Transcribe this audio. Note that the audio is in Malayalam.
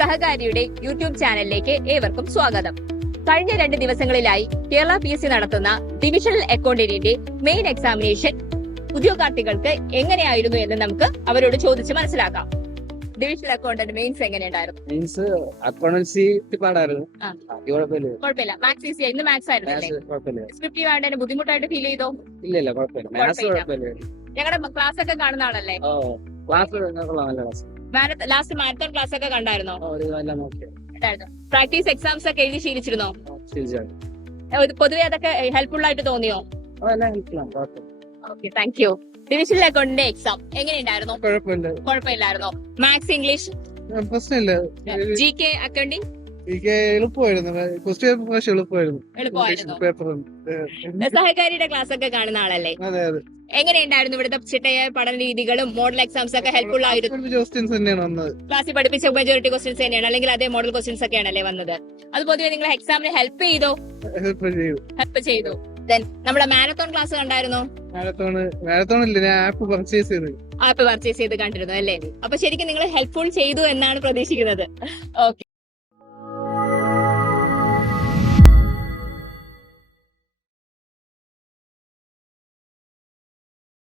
സഹകാരിയുടെ യൂട്യൂബ് ചാനലിലേക്ക് ഏവർക്കും സ്വാഗതം. കഴിഞ്ഞ 2 ദിവസങ്ങളിലായി കേരള PSC നടത്തുന്ന ഡിവിഷണൽ അക്കൗണ്ടന്റിന്റെ മെയിൻ എക്സാമിനേഷൻ ഉദ്യോഗാർത്ഥികൾക്ക് എങ്ങനെയായിരുന്നു എന്ന് നമുക്ക് അവരോട് ചോദിച്ച് മനസ്സിലാക്കാം. ഡിവിഷണൽ അക്കൗണ്ടന്റ് മെയിൻസ് എങ്ങനെയുണ്ടായിരുന്നു? മീൻസ് അക്കൗണ്ടൻസി പാടായിരുന്നു. കുഴപ്പമില്ല. മാത്സ് ഈസി ആയിരുന്നു. മാത്സ് ആയിരുന്നു. സ്ക്രിപ്റ്റീവ് ആയിട്ട് ബുദ്ധിമുട്ടായിട്ട് ഫീൽ ചെയ്തോ? ഇല്ല കുഴപ്പമില്ല. മാത്സ് കുഴപ്പമില്ല. ഞങ്ങളുടെ ക്ലാസ് ഒക്കെ കാണുന്ന ആളല്ലേ? ലാസ്റ്റ് മാരത്തോൺ ക്ലാസ് ഒക്കെ കണ്ടായിരുന്നോ? പ്രാക്ടീസ് എക്സാംസ് ഒക്കെ എഴുതി ശീലിച്ചിരുന്നോ? പൊതുവെ അതൊക്കെ ഹെൽപ്ഫുൾ ആയിട്ട് തോന്നിയോ? Okay, thank you. ഡിവിഷണൽ അക്കൗണ്ടിന്റെ എക്സാം എങ്ങനെയുണ്ടായിരുന്നു? കുഴപ്പമില്ലായിരുന്നോ? മാത്സ്, ഇംഗ്ലീഷ്, പ്രശ്നമില്ല. GK അക്കൗണ്ടിങ് എളുപ്പമായിരുന്നു. സഹകാരിയുടെ ക്ലാസ് ഒക്കെ കാണുന്ന ആളല്ലേ? എങ്ങനെയുണ്ടായിരുന്നു ഇവിടുത്തെ ചിട്ടയായ പഠന രീതികളും മോഡൽ എക്സാംസ് ഒക്കെ ഹെൽപ്ഫുൾ ആയിരുന്നു? ക്ലാസ്സിൽ പഠിപ്പിച്ച മെജോറിറ്റി ക്വസ്റ്റ്യൻസ് തന്നെയാണ്, അല്ലെങ്കിൽ അതേ മോഡൽ ക്വസ്റ്റ്യൻസ് ഒക്കെയാണല്ലേ വന്നത്? അത് പൊതുവെ നിങ്ങൾ എക്സാമിന് ഹെൽപ്പ് ചെയ്തു. നമ്മുടെ മാരത്തോൺ ക്ലാസ് കണ്ടായിരുന്നോ? മാരത്തോൺ ഇല്ല, ഞാൻ ആപ്പ് പർച്ചേസ് ചെയ്ത് കണ്ടിരുന്നു അല്ലേ? അപ്പൊ ശരിക്കും നിങ്ങൾ ഹെൽപ്ഫുൾ ചെയ്തു എന്നാണ് പ്രതീക്ഷിക്കുന്നത്. ഓക്കെ.